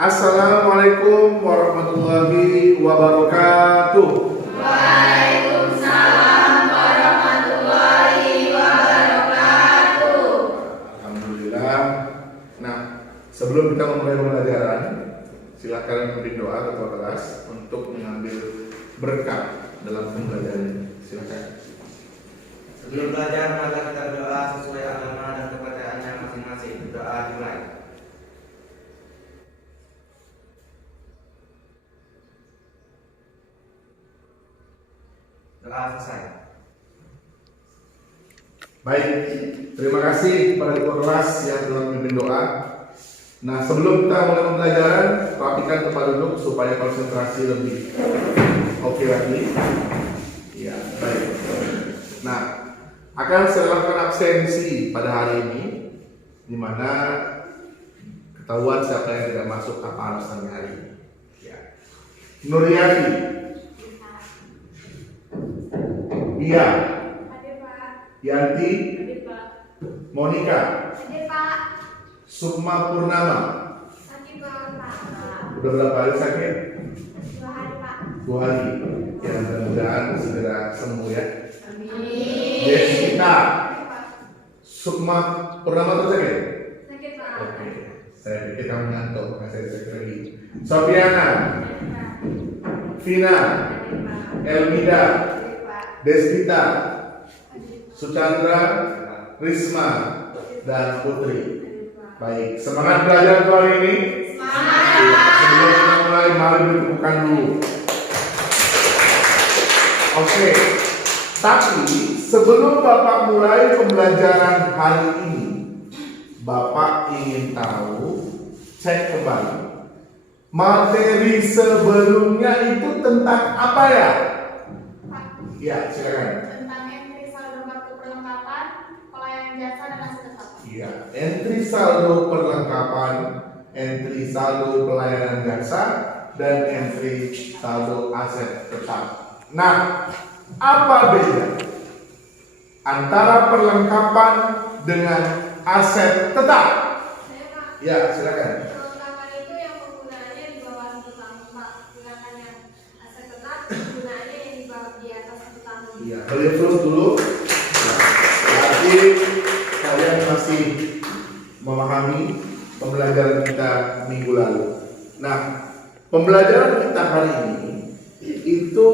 Assalamualaikum warahmatullahi wabarakatuh. Waalaikumsalam warahmatullahi wabarakatuh. Alhamdulillah. Nah, sebelum kita memulai pembelajaran, silakan memimpin doa ketua kelas untuk mengambil berkah dalam pembelajaran. Silakan. Sebelum belajar, mari kita berdoa sesuai agama dan kepercayaannya masing-masing. Doa dimulai. Doa selesai. Baik, terima kasih kepada ketua kelas yang telah memimpin doa. Nah, sebelum kita mulai pembelajaran, rapikan tempat duduk supaya konsentrasi lebih oke lagi. Ya, baik. Nah, akan saya lakukan absensi pada hari ini, di mana ketahuan siapa yang tidak masuk apa alasannya hari ini. Ya. Nuryati, Iya, Hadir Pak. Yanti, Hadir Pak. Monika, Hadir Pak. Sukma Purnama. Hadir Pak. Udah berapa hari sakit? 2 hari Pak. 2 hari. Ya, mudah-mudahan segera sembuh ya. Amin. Desita, Hadir Pak. Sukma Purnama tuh sakit? Sakit Pak. Oke, saya pikir kamu ngantuk, saya cek lagi. Sofiana, Hadir Pak. Vina, Hadir Pak. Elmida, Hadir Pak. Desvita, Hadir Suchandra, Risma, dan Putri. Pak. Baik, semangat belajar untuk hari ini. Semangat. Sebelum kita mulai, mari ditemukan dulu. Oke, tapi sebelum Bapak mulai pembelajaran hari ini, Bapak ingin tahu, cek kembali. Materi sebelumnya itu tentang apa ya? Pak. Ya, silakan. Tentang entry saldo kartu perlengkapan, pelayanan jasa dan aset tetap. Iya, entry saldo perlengkapan, entry saldo pelayanan jasa, dan entry saldo aset tetap. Nah, apa beda antara perlengkapan dengan aset tetap? Saya Pak. Ya, silakan. Perlengkapan itu yang penggunaannya di bawah 1 tahun Pak. Sedangkan yang aset tetap penggunaannya yang di bawah di atas 1 tahun. Iya, beli terus dulu. Ya, berarti kalian masih memahami pembelajaran kita minggu lalu. Nah, pembelajaran kita hari ini itu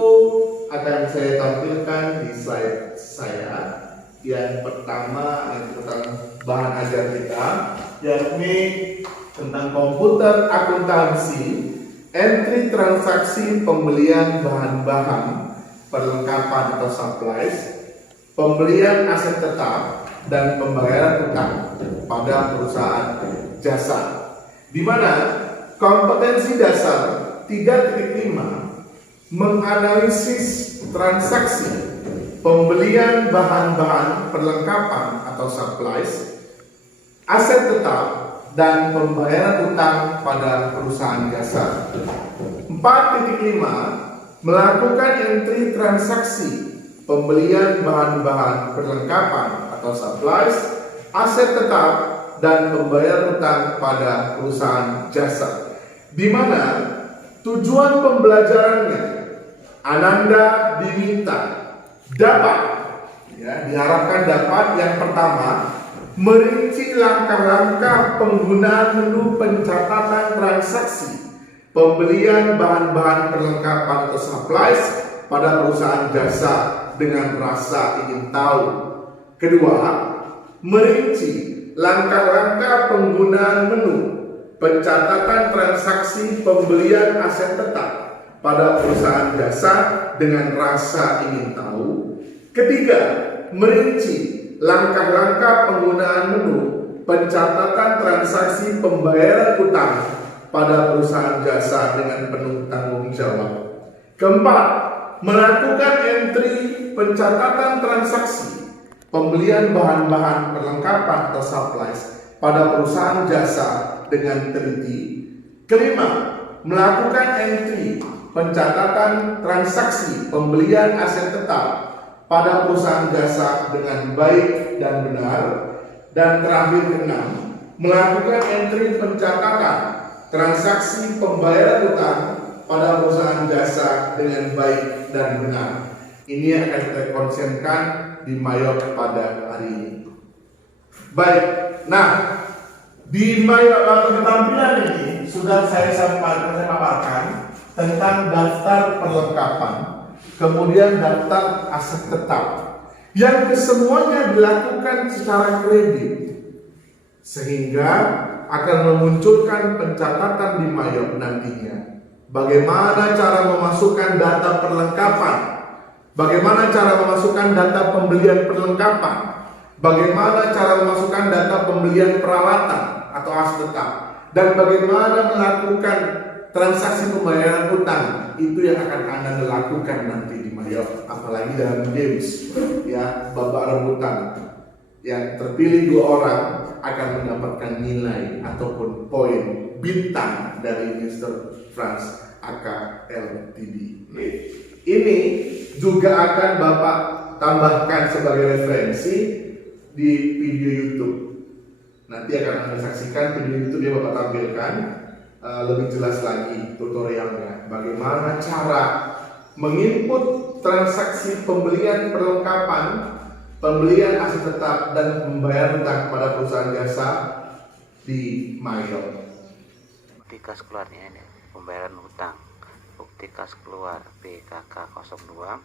akan saya tampilkan di slide saya. Yang pertama itu tentang bahan ajar kita, yakni tentang komputer akuntansi, entry transaksi pembelian bahan-bahan perlengkapan atau supplies, pembelian aset tetap, dan pembayaran utang pada perusahaan jasa. Di mana kompetensi dasar 3.5 menganalisis transaksi pembelian bahan-bahan perlengkapan atau supplies, aset tetap, dan pembayaran utang pada perusahaan jasa. 4.5 melakukan entry transaksi pembelian bahan-bahan perlengkapan atau supplies, aset tetap, dan pembayaran utang pada perusahaan jasa. Di mana tujuan pembelajarannya Ananda diminta dapat, ya, diharapkan dapat yang pertama merinci langkah-langkah penggunaan menu pencatatan transaksi pembelian bahan-bahan perlengkapan atau supplies pada perusahaan jasa dengan rasa ingin tahu. Kedua, merinci langkah-langkah penggunaan menu pencatatan transaksi pembelian aset tetap pada perusahaan jasa dengan rasa ingin tahu. Ketiga, merinci langkah-langkah penggunaan menu pencatatan transaksi pembayaran utang pada perusahaan jasa dengan penuh tanggung jawab. Keempat, melakukan entry pencatatan transaksi pembelian bahan-bahan perlengkapan atau supplies pada perusahaan jasa dengan teliti. Kelima, melakukan entry pencatatan transaksi pembelian aset tetap pada perusahaan jasa dengan baik dan benar. Dan terakhir keenam, melakukan entry pencatatan transaksi pembayaran utang pada perusahaan jasa dengan baik dan benar. Ini yang akan kita konsenkan di Mayop pada hari ini. Baik, nah di Mayop keterampilan ini sudah saya paparkan tentang daftar perlengkapan, kemudian daftar aset tetap, yang kesemuanya dilakukan secara kredit, sehingga akan memunculkan pencatatan di Mayop nantinya. Bagaimana cara memasukkan data perlengkapan, bagaimana cara memasukkan data pembelian perlengkapan, bagaimana cara memasukkan data pembelian peralatan atau aset tetap, dan bagaimana melakukan transaksi pembayaran utang, itu yang akan Anda lakukan nanti di Mayop, apalagi dalam games ya, babak rebutan. Yang terpilih 2 orang akan mendapatkan nilai ataupun poin bintang dari Mr. Franz AKLTD. Ini juga akan Bapak tambahkan sebagai referensi di video YouTube. Nanti akan Anda saksikan video YouTube yang Bapak tampilkan lebih jelas lagi tutorialnya. Bagaimana cara menginput transaksi pembelian perlengkapan, pembelian aset tetap, dan pembayaran utang pada perusahaan jasa di Mayop. Bukti kas keluarnya ini pembayaran utang, bukti kas keluar BKK 02,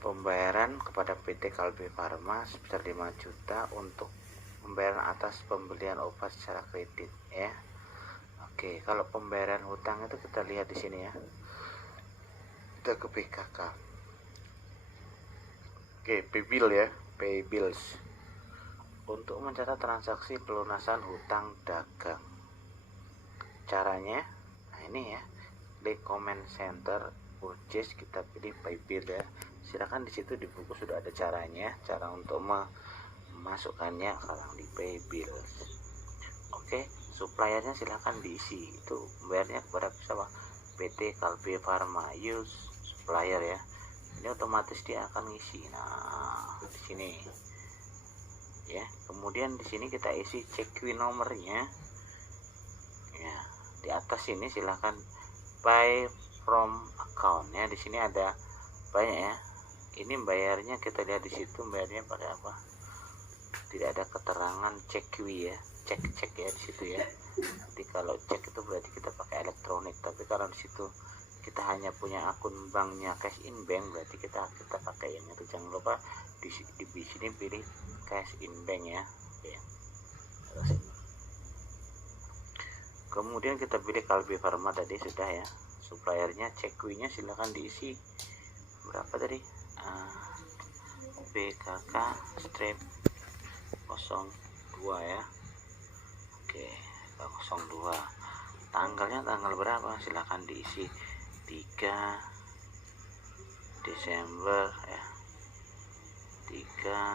pembayaran kepada PT Kalbe Farma sebesar 5 juta untuk pembayaran atas pembelian obat secara kredit ya. Oke, kalau pembayaran hutang itu kita lihat di sini ya, kita ke BKK. Oke, paybill ya, paybills. Untuk mencatat transaksi pelunasan hutang dagang, caranya, nah ini ya, klik comment center purchase, kita pilih paybill ya. Silakan di situ di buku sudah ada caranya, cara untuk memasukkannya kalau di paybill. Oke, suppliernya silakan diisi, itu bayarnya kepada siapa? PT Kalbe Farma, use supplier ya. Ini otomatis dia akan ngisi. Nah, di sini ya, kemudian di sini kita isi CQ nomornya ya. Di atas sini silahkan pay from account ya. Di sini ada banyak ya, ini bayarnya kita lihat di situ, bayarnya pakai apa, tidak ada keterangan CQ ya, cek ya di situ ya. Jadi kalau cek itu berarti kita pakai elektronik, tapi kalau di situ kita hanya punya akun banknya cash in bank, berarti kita pakai yang itu. Jangan lupa di sini pilih cash in bank ya. Oke. Kemudian kita pilih Kalbe Farma tadi sudah ya. Suppliernya, CQ-nya silakan diisi berapa tadi? BKK strip 02 ya. Oke, 02. Tanggalnya tanggal berapa? Silakan diisi 3 Desember ya. 3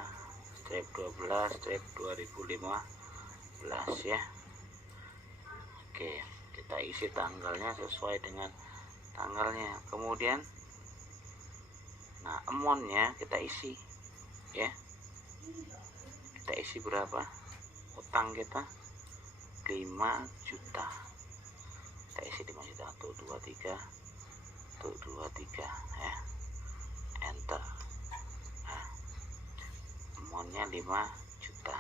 strip 12 strip 2015 ya. Oke, kita isi tanggalnya sesuai dengan tanggalnya. Kemudian nah amountnya kita isi ya. Kita isi berapa? Utang kita 5 juta. Kita isi 5 juta. 1 2 3 ya. Enter. Nah, amountnya 5 juta.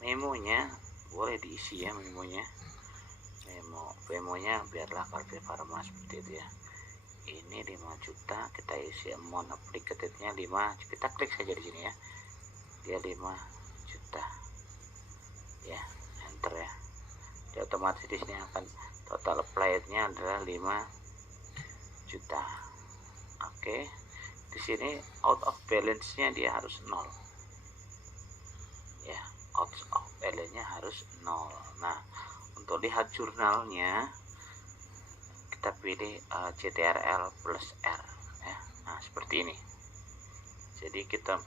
Memonya boleh diisi ya, memonya. Memonya biarlah Kalbe Farma seperti itu ya. Ini 5 juta, kita isi amount applicatednya 5. Kita klik saja di sini ya. Dia 5 juta. Ya, enter ya. Jadi otomatis di sini akan total applied-nya adalah 5 juta. Oke. Di sini out of balance-nya dia harus 0. Ya, out of balance-nya harus 0. Nah, untuk lihat jurnalnya kita pilih CTRL plus R ya. Nah, seperti ini. Jadi kita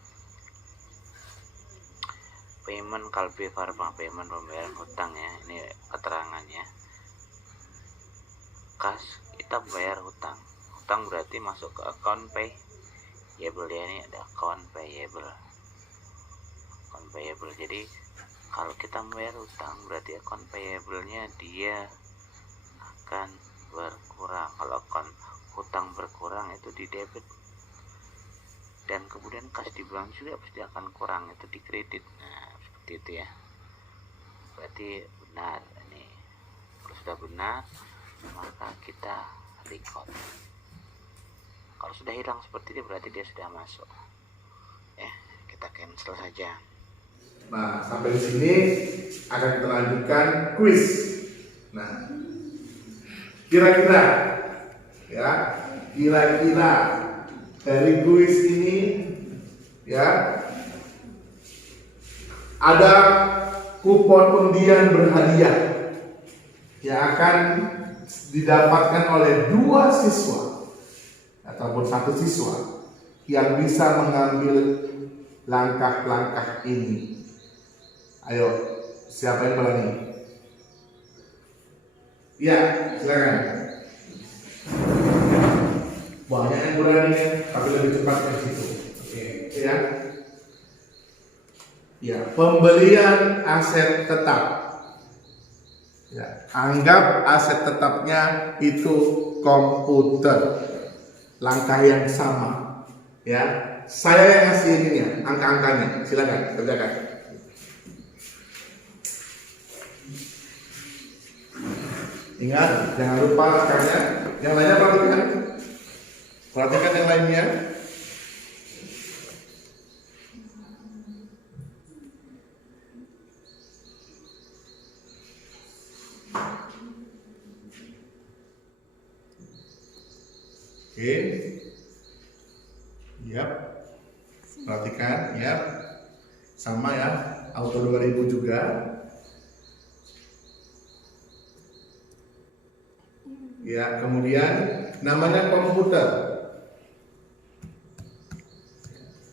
payment Kalbe Farma, payment pembayaran hutang ya. Ini keterangannya. Kas, kita bayar hutang. Hutang berarti masuk ke account payable ya. Ini ada account payable. Account payable. Jadi Kalau kita membayar hutang berarti account payable-nya dia akan berkurang. Kalau account hutang berkurang itu di debit, dan kemudian kas di bank juga pasti akan kurang, itu di kredit. Nah seperti itu ya, berarti benar ini. Kalau sudah benar maka kita record. Kalau sudah hilang seperti ini berarti dia sudah masuk ya, kita cancel saja. Nah, sampai di sini akan kita lanjutkan kuis. Nah, kira-kira ya, kira-kira dari kuis ini ya ada kupon undian berhadiah yang akan didapatkan oleh 2 siswa ataupun 1 siswa yang bisa mengambil langkah-langkah ini. Ayo, siapa yang berani? Ya, silakan. Banyak yang berani, tapi lebih cepat ke situ. Oke, ya. Ya, pembelian aset tetap. Ya, anggap aset tetapnya itu komputer. Langkah yang sama. Ya, saya yang ngasih ininya, angka-angkanya. Silakan, kerjakan. Ingat, jangan lupa angkanya. Yang lainnya perhatikan. Perhatikan yang lainnya. Oke. Yap. Perhatikan, yap. Sama ya, auto 2000 juga. Ya, kemudian namanya komputer.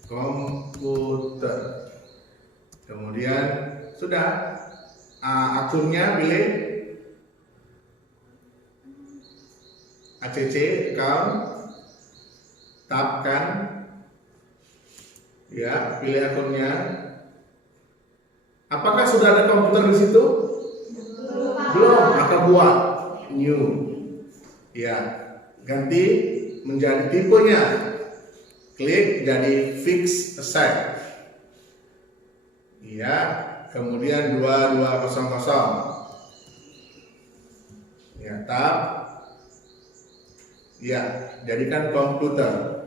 Komputer. Kemudian sudah akunnya pilih ACC account, tabkan. Ya, pilih akunnya. Apakah sudah ada komputer di situ? Belum, maka buat new. Ya, ganti menjadi tipenya. Klik jadi fix asset. Ya, kemudian 2200. Ya, tab. Ya, jadikan komputer.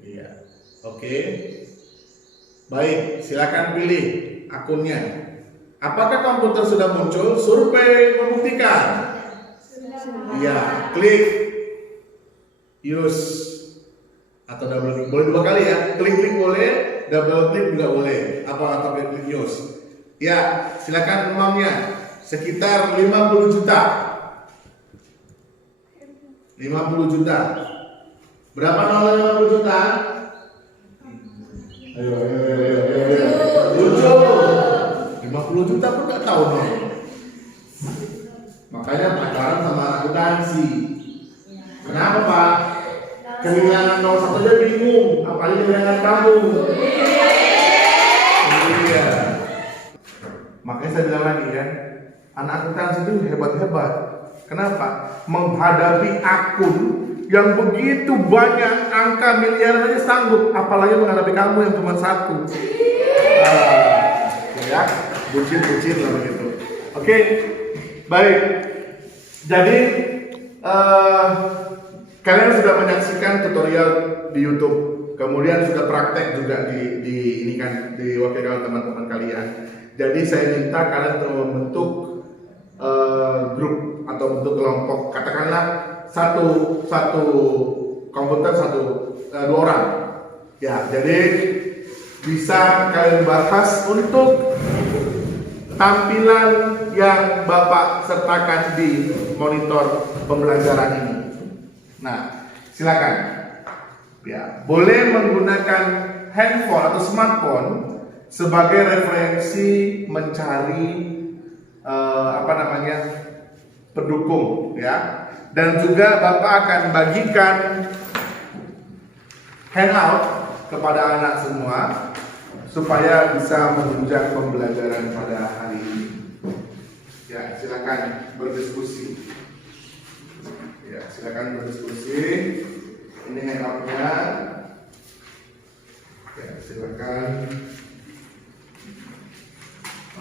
Iya, oke. Baik, silakan pilih akunnya. Apakah komputer sudah muncul? Survei membuktikan. Iya, klik use atau double klik. Boleh 2 kali ya. Klik boleh, double klik juga boleh. Atau klik use. Ya, silakan uangnya. Sekitar 50 juta. 50 juta. Berapa nol 50 juta? Ayo. 50 juta pun gak tahu dong. Makanya pacaran sama akuntansi. Kenapa Pak? Kehilangan 01 aja bingung, apalagi kehilangan kamu. Iya. Makanya saya bilang lagi kan, anak akuntansi itu hebat-hebat. Kenapa? Menghadapi akun yang begitu banyak angka miliaran aja sanggup, apalagi menghadapi kamu yang cuma 1. Ya, bucin lah begitu. Oke, baik. Jadi kalian sudah menyaksikan tutorial di YouTube, kemudian sudah praktek juga di ini kan diwakilkan teman-teman kalian. Jadi saya minta kalian untuk membentuk grup atau bentuk kelompok, katakanlah satu komputer 2 orang. Ya, jadi bisa kalian bahas untuk tampilan yang Bapak sertakan di monitor pembelajaran ini. Nah, silakan. Ya, boleh menggunakan handphone atau smartphone sebagai referensi mencari pendukung ya. Dan juga Bapak akan bagikan handout kepada anak semua supaya bisa menunjang pembelajaran pada hari ini. Ya, silakan berdiskusi. Ya, silakan berdiskusi. Ini handout-nya. Ya, silakan.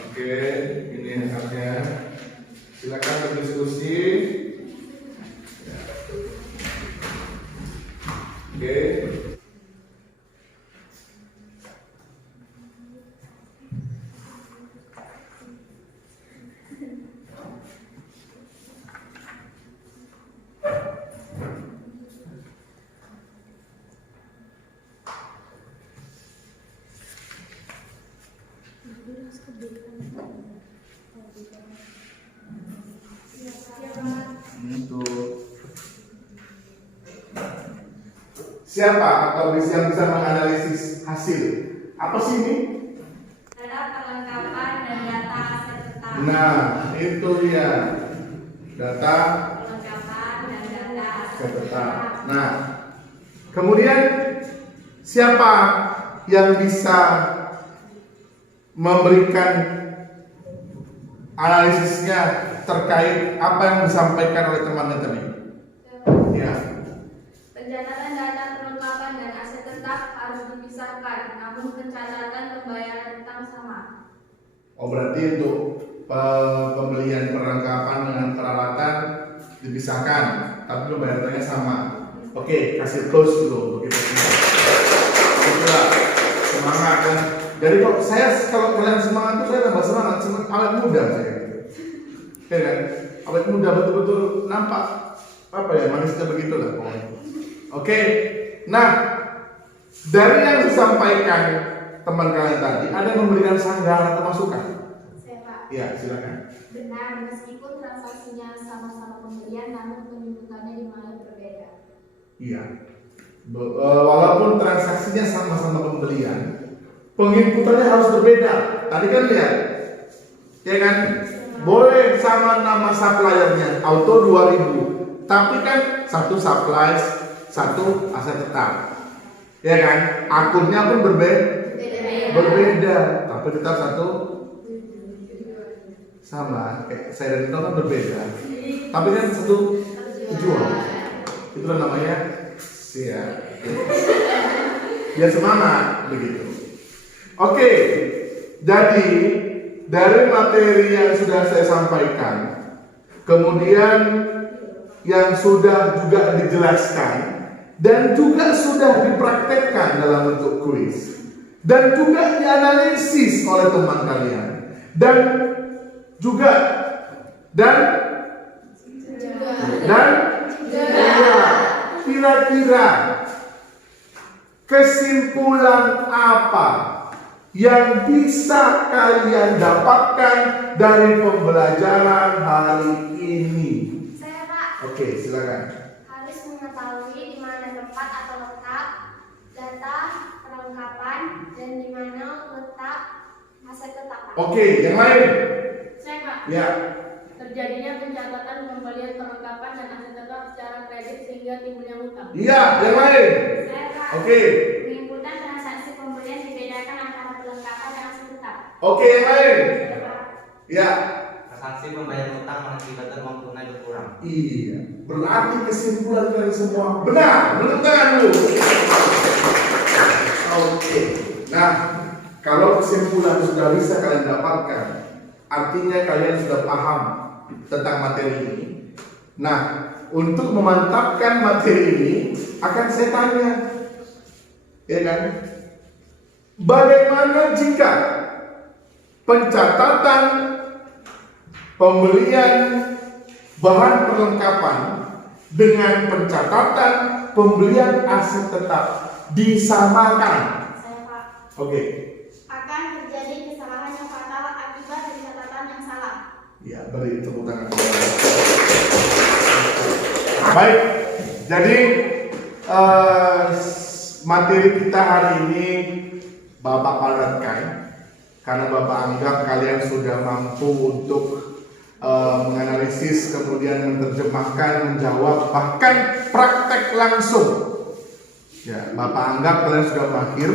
Oke, ini handout-nya. Silakan berdiskusi. Ya. Oke. Siapa atau yang bisa menganalisis hasil? Apa sih ini? Data perlengkapan dan data aset tetap. Nah, itu dia. Data Perlengkapan dan data aset tetap. Nah, kemudian siapa yang bisa memberikan analisisnya terkait apa yang disampaikan oleh teman-teman tadi? Ya. Pencatatan data perlengkapan dan aset tetap harus dipisahkan, namun pencatatan pembayaran utang sama. Oh, berarti untuk pembelian perlengkapan dengan peralatan dipisahkan, tapi pembayarannya sama. Oke, kasih close dulu begitu. Itulah semangat kan. Jadi kalau kalian semangat itu saya tambah semangat, awet muda saya. Ya kan? Awet muda betul-betul nampak apa ya manisnya begitulah pokoknya. Oke, nah dari yang disampaikan teman kalian tadi ada yang memberikan sanggahan atau masukan? Saya Pak. Ya, silakan. Benar, meskipun transaksinya sama-sama pembelian, namun penyebutannya di mana berbeda. Iya. Walaupun transaksinya sama-sama pembelian, penginputannya harus berbeda. Tadi kan lihat, ya kan? Boleh sama nama suppliernya, auto 2000, tapi kan satu supplies, satu aset tetap, ya kan? Akunnya pun berbeda, tapi tetap satu sama. Kayak saya dan itu kan berbeda, tapi kan satu tujuan. Itulah namanya siap. Biar semangat begitu. Oke, jadi dari materi yang sudah saya sampaikan, kemudian yang sudah juga dijelaskan dan juga sudah dipraktekkan dalam bentuk kuis dan juga dianalisis oleh teman kalian dan juga kira-kira kesimpulan apa yang bisa kalian dapatkan dari pembelajaran hari ini? Saya Pak. Oke, silakan. Harus mengetahui di mana tempat atau letak data perlengkapan dan di mana letak aset tetap. Oke, yang lain? Saya Pak. Ya. Terjadinya pencatatan pembelian perlengkapan dan aset tetap secara kredit sehingga timbulnya hutang. Iya, yang lain? Saya Pak. Oke. Penginputan transaksi pembelian dibedakan antara perlengkapan dan aset tetap. Oke, yang lain? Saya Pak. Ya. Transaksi pembayaran utang mengakibatkan uang tunai berkurang. Iya. Berarti kesimpulan kalian semua benar. Menurut tangan dulu. Oke. Nah, kalau kesimpulan sudah bisa kalian dapatkan, artinya kalian sudah paham tentang materi ini. Nah, untuk memantapkan materi ini akan saya tanya, ya kan? Bagaimana jika pencatatan pembelian bahan perlengkapan dengan pencatatan pembelian aset tetap disamakan? Saya Pak. Oke. Akan terjadi kesalahan yang fatal akibat dari catatan yang salah. Ya, beri tepuk tangan. Baik, jadi materi kita hari ini Bapak padatkan karena Bapak anggap kalian sudah mampu untuk menganalisis, kemudian menerjemahkan, menjawab, bahkan praktek langsung Ya, Bapak anggap kalian sudah mahir.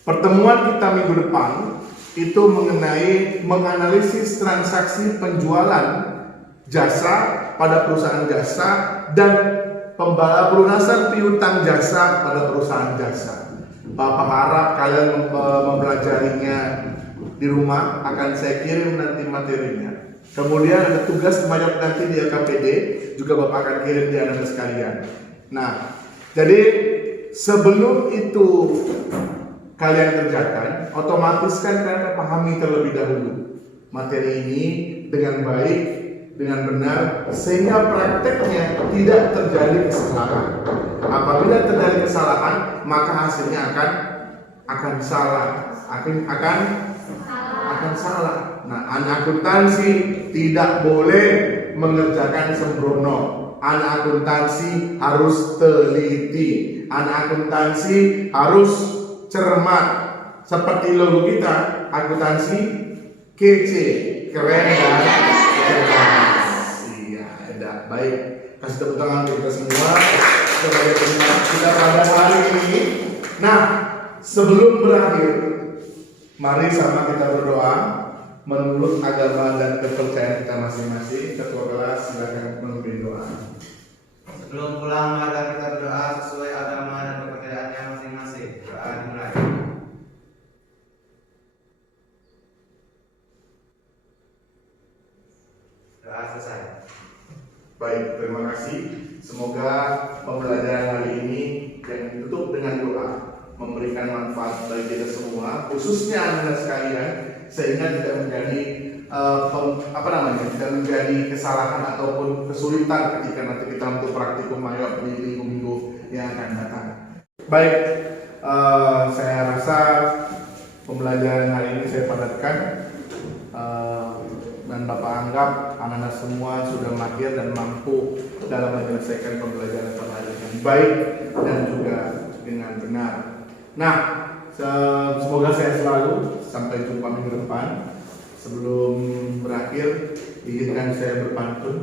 Pertemuan kita minggu depan itu mengenai menganalisis transaksi penjualan jasa pada perusahaan jasa dan pelunasan piutang jasa pada perusahaan jasa. Bapak harap kalian mempelajarinya di rumah, akan saya kirim nanti materinya. Kemudian ada tugas banyak nanti di LKPD, juga Bapak akan kirim di anak sekalian. Nah, jadi sebelum itu kalian kerjakan, otomatis kan kalian pahami terlebih dahulu materi ini dengan baik, dengan benar, sehingga prakteknya tidak terjadi kesalahan. Apabila terjadi kesalahan, maka hasilnya akan salah, akan salah. Nah, anak akuntansi tidak boleh mengerjakan sembrono. Anak akuntansi harus teliti. Anak akuntansi harus cermat. Seperti logo kita, akuntansi kece, keren dan cerdas. Iya, udah baik. Kasih tepuk tangan untuk kita semua sebagai pendengar kita pada hari ini. Nah, sebelum berakhir, mari sama kita berdoa menurut agama dan kepercayaan kita masing-masing. Ketua kelas silakan memimpin doa. Sebelum pulang, mari kita berdoa sesuai agama dan kepercayaannya masing-masing. Doa dimulai. Doa selesai. Baik, terima kasih. Semoga pembelajaran hari ini yang ditutup dengan doa memberikan manfaat bagi kita semua, khususnya anak-anak sekalian, sehingga tidak menjadi tidak menjadi kesalahan ataupun kesulitan ketika nanti kita untuk praktikum mayop di minggu-minggu yang akan datang. Baik, saya rasa pembelajaran hari ini saya padatkan. Dan Bapak anggap anak-anak semua sudah mahir dan mampu dalam menyelesaikan pembelajaran pada hari ini baik dan juga dengan benar. Nah, semoga saya selalu sampai jumpa minggu depan. Sebelum berakhir, izinkan saya berpantun.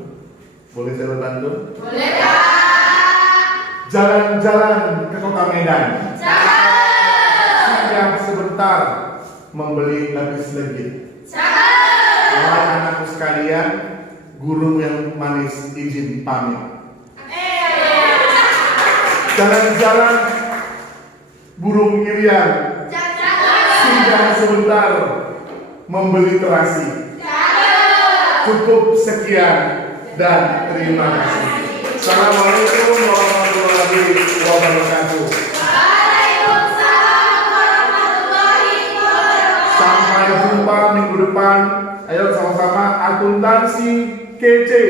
Boleh saya berpantun? Boleh, Kak. Jalan-jalan ke kota Medan. Singgah sebentar membeli lapis legit. Wahai anakku sekalian, guru yang manis izin pamit. Jalan-jalan burung irian. Singgah sebentar membeli terasi. Cukup sekian dan terima kasih. Assalamualaikum warahmatullahi wabarakatuh. Sampai jumpa minggu depan. Ayo sama-sama akuntansi kece.